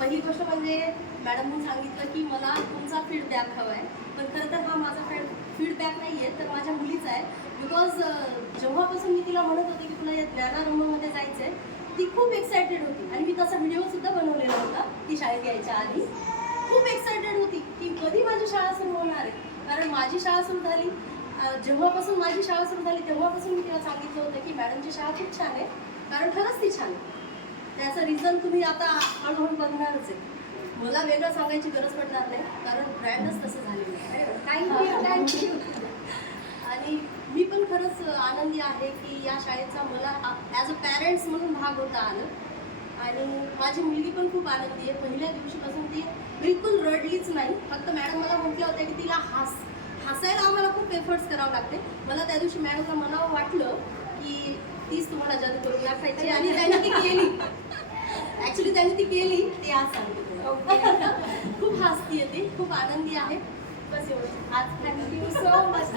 पहिली गोष्ट म्हणजे मॅडमनी सांगितलं की मला तुमचा फीडबॅक हवा आहे, पण खरं तर हा माझा फीडबॅक नाही आहे, तर माझ्या मुलीचा आहे. बिकॉज जेव्हापासून मी तिला म्हणत होते की तुला या ज्ञानारंभमध्ये जायचं आहे, ती खूप एक्सायटेड होती. आणि मी तसा व्हिडिओसुद्धा बनवलेला होता ती शाळेत यायच्या आधी. खूप एक्सायटेड होती की कधी माझी शाळा सुरू होणार आहे. कारण माझी शाळा सुरू झाली, जेव्हापासून माझी शाळा सुरू झाली तेव्हापासून मी तिला सांगितलं होतं की मॅडमची शाळा खूप छान आहे, कारण खरंच ती छान आहे. त्याचं रिझन तुम्ही आता हळूहळू बघणारच आहे. मला वेगळं सांगायची गरज पडणार नाही, कारण ब्रँडच तसं झालेलं आहे. आणि मी पण खरंच आनंदी आहे की या शाळेचा मला ॲज अ पॅरेंट्स म्हणून भाग होता आलं. आणि माझी मुलगी पण खूप आनंदी आहे. पहिल्या दिवशीपासून ती बिलकुल रडलीच नाही. फक्त मॅडम मला म्हटल्या होत्या की तिला हसायला आम्हाला खूप एफर्ट्स करावं लागते. मला त्या दिवशी मॅडमला म्हणावं वाटलं की तीच तुम्हाला जादू करून दाखवायची, आणि त्यांनी ती केली. ॲक्च्युली त्यांनी ती केली, ती आज सांगते. खूप हसती आहे ती, खूप आनंदी आहे. बस एवढं. आज थँक्यू सो मच.